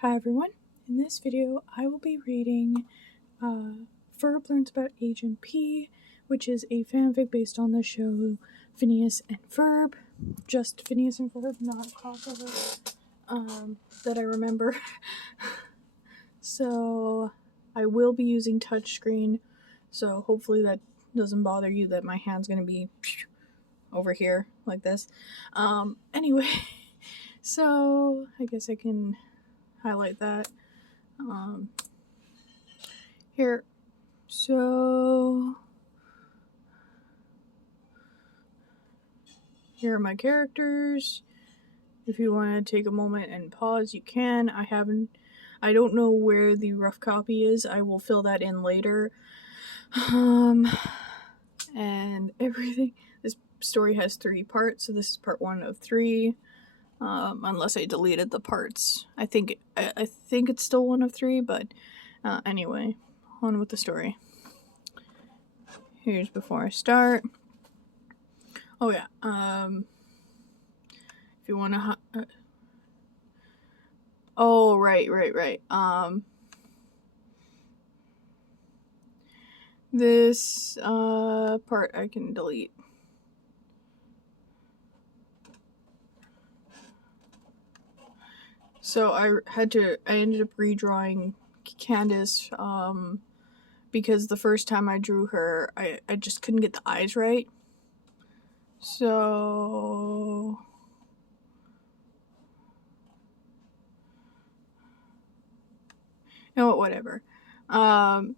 Hi everyone, in this video I will be reading Ferb Learns About Agent P, which is a fanfic based on the show Phineas and Ferb. Just Phineas and Ferb, not a crossover that I remember. So I will be using touchscreen, so hopefully that doesn't bother you that my hand's gonna be over here like this. Anyway, so I guess I can highlight that here. So here are my characters. If you want to take a moment and pause, you can. I don't know where the rough copy is. I will fill that in later. And everything. This story has 3 parts, so this is part 1 of 3. Unless I deleted the parts. I think it's still 1 of 3, but anyway, on with the story. Here's before I start. Oh yeah, if you want to oh, right. This part I can delete. So I ended up redrawing Candace because the first time I drew her, I just couldn't get the eyes right. So you know what, whatever. And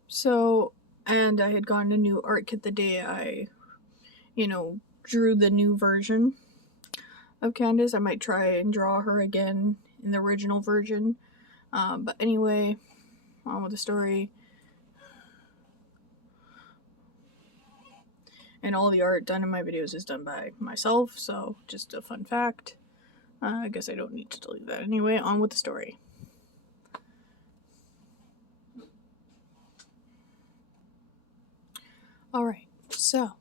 I had gotten a new art kit the day I, drew the new version of Candace. I might try and draw her again in the original version. But anyway, on with the story. And all the art done in my videos is done by myself, so just a fun fact. I guess I don't need to delete that anyway. On with the story. Alright, so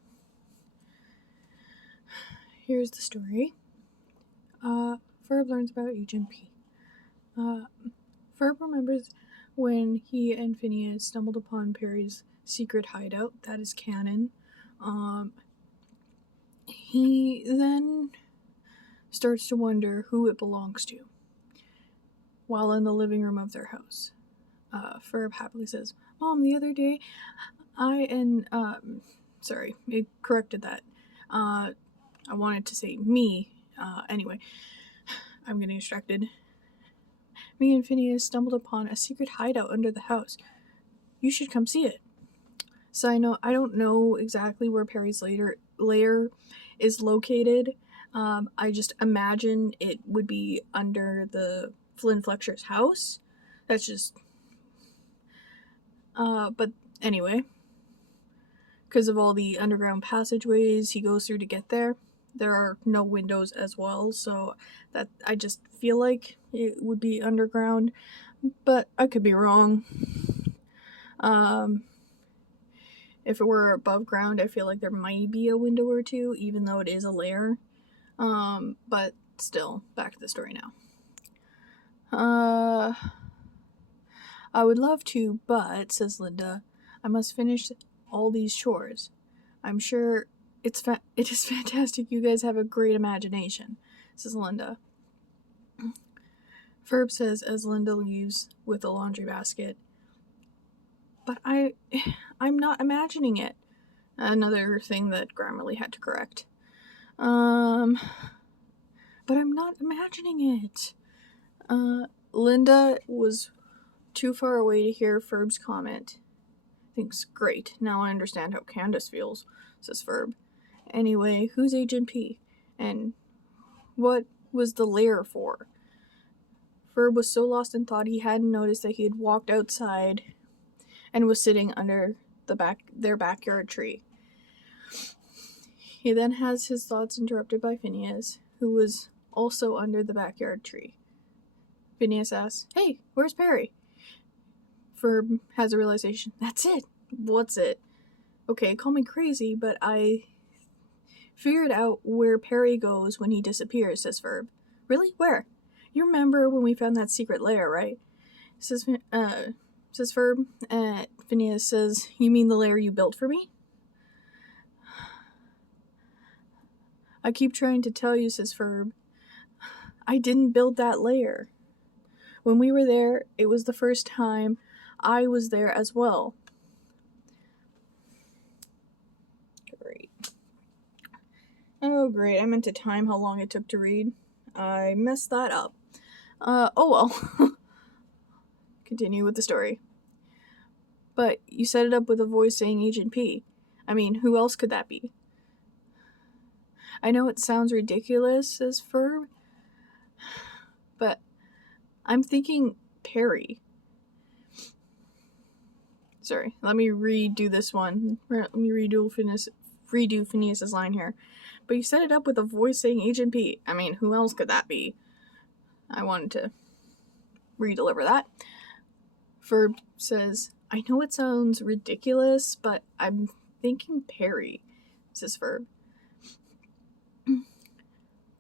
here's the story. Ferb learns about Agent P. Ferb remembers when he and Phineas stumbled upon Perry's secret hideout. That is canon. He then starts to wonder who it belongs to. While in the living room of their house, Ferb happily says, "Mom, the other day, sorry, it corrected that. I wanted to say me. Anyway, I'm getting distracted. Me and Phineas stumbled upon a secret hideout under the house. You should come see it." So I don't know exactly where Perry's lair is located. I just imagine it would be under the Flynn Fletcher's house. That's just... but anyway, because of all the underground passageways he goes through to get there, there are no windows as well, so that I just feel like it would be underground, but I could be wrong. If it were above ground, I feel like there might be a window or two, even though it is a lair. But still, back to the story now. I would love to, but, says Linda, I must finish all these chores. I'm sure it is fantastic. You guys have a great imagination, says Linda. Ferb says as Linda leaves with the laundry basket, but I'm not imagining it. Another thing that Grammarly had to correct. But I'm not imagining it. Linda was too far away to hear Ferb's comment. Thinks, great, now I understand how Candace feels, says Ferb. Anyway, who's Agent P? And what was the lair for? Ferb was so lost in thought he hadn't noticed that he had walked outside and was sitting under their backyard tree. He then has his thoughts interrupted by Phineas, who was also under the backyard tree. Phineas asks, "Hey, where's Perry?" Ferb has a realization. That's it. What's it? Okay, call me crazy, but I figured out where Perry goes when he disappears, says Ferb. Really? Where? You remember when we found that secret lair, right? says Ferb. Phineas says, "You mean the lair you built for me?" "I keep trying to tell you," says Ferb. "I didn't build that lair. When we were there, it was the first time I was there as well." Great. Oh, great. I meant to time how long it took to read. I messed that up. Oh well. Continue with the story. "But you set it up with a voice saying Agent P. I mean, who else could that be?" "I know it sounds ridiculous," says Ferb, "but I'm thinking Perry." Sorry, let me redo this one. Let me redo Phineas's line here. "But you set it up with a voice saying Agent P. I mean, who else could that be?" I wanted to redeliver that. Ferb says, "I know it sounds ridiculous, but I'm thinking Perry," says Ferb.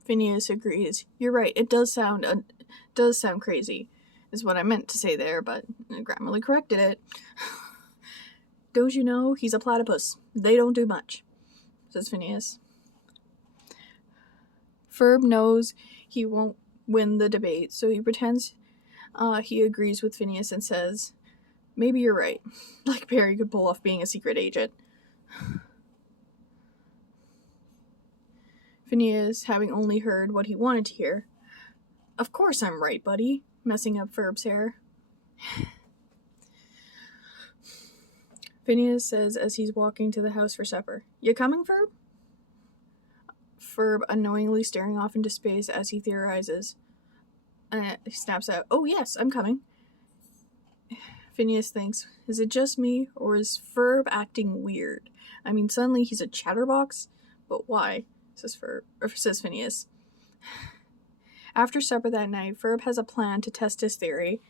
Phineas agrees. "You're right, it does sound crazy," is what I meant to say there, but I grammarly corrected it. "Don't you know, he's a platypus. They don't do much," says Phineas. Ferb knows he won't win the debate, so he pretends he agrees with Phineas and says, "Maybe you're right. Like Perry could pull off being a secret agent." Phineas, having only heard what he wanted to hear, "Of course I'm right, buddy," messing up Ferb's hair. Phineas says as he's walking to the house for supper, "You coming, Ferb?" Ferb unknowingly staring off into space as he theorizes. He snaps out, "Oh yes, I'm coming." Phineas thinks, is it just me, or is Ferb acting weird? I mean, suddenly he's a chatterbox, but why? Says Phineas. After supper that night, Ferb has a plan to test his theory,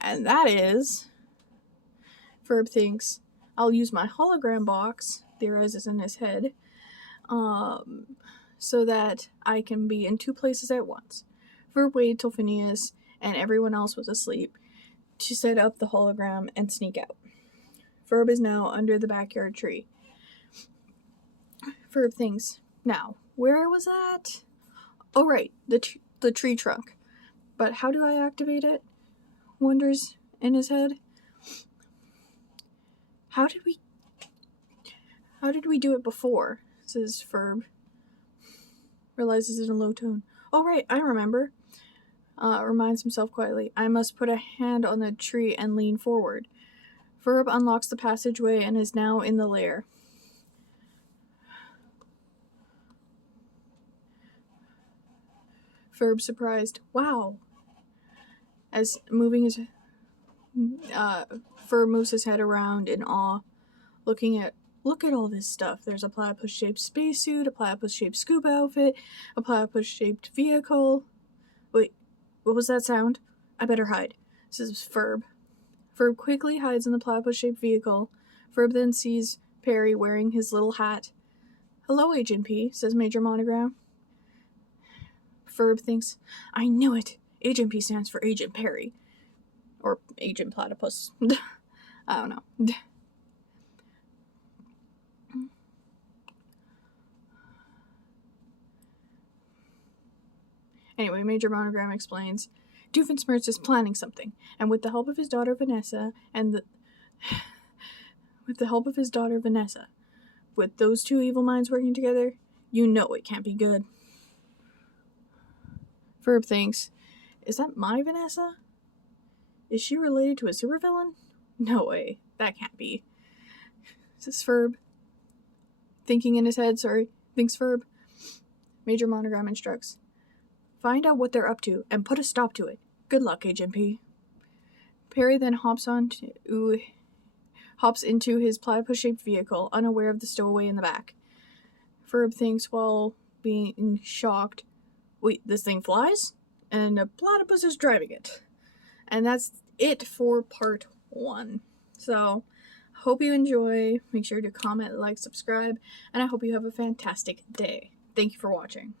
and that is, Ferb thinks, "I'll use my hologram box," theorizes in his head, so that I can be in two places at once. Ferb waited till Phineas and everyone else was asleep to set up the hologram and sneak out. Ferb is now under the backyard tree. Ferb thinks, now, where was that? Oh right, the tree trunk. But how do I activate it? Wonders in his head. How did we do it before? Says Ferb. Realizes it in a low tone. Oh right, I remember. Reminds himself quietly. I must put a hand on the tree and lean forward. Ferb unlocks the passageway and is now in the lair. Ferb surprised. Wow. As Ferb moves his head around in awe, look at all this stuff. There's a platypus-shaped spacesuit, a platypus-shaped scuba outfit, a platypus-shaped vehicle. Wait, what was that sound? I better hide, says Ferb. Ferb quickly hides in the platypus-shaped vehicle. Ferb then sees Perry wearing his little hat. Hello, Agent P, says Major Monogram. Ferb thinks, I knew it. Agent P stands for Agent Perry. Or Agent Platypus. I don't know. Anyway, Major Monogram explains, Doofenshmirtz is planning something, and with the help of his daughter Vanessa, with those two evil minds working together, you know it can't be good. Ferb thinks, is that my Vanessa? Is she related to a supervillain? No way, that can't be. Says Ferb. Thinks Ferb. Major Monogram instructs, find out what they're up to and put a stop to it. Good luck, Agent P. Perry then hops into his platypus-shaped vehicle, unaware of the stowaway in the back. Ferb thinks while being shocked, wait, this thing flies? And a platypus is driving it. And that's it for part 1. So, hope you enjoy. Make sure to comment, like, subscribe, and I hope you have a fantastic day. Thank you for watching.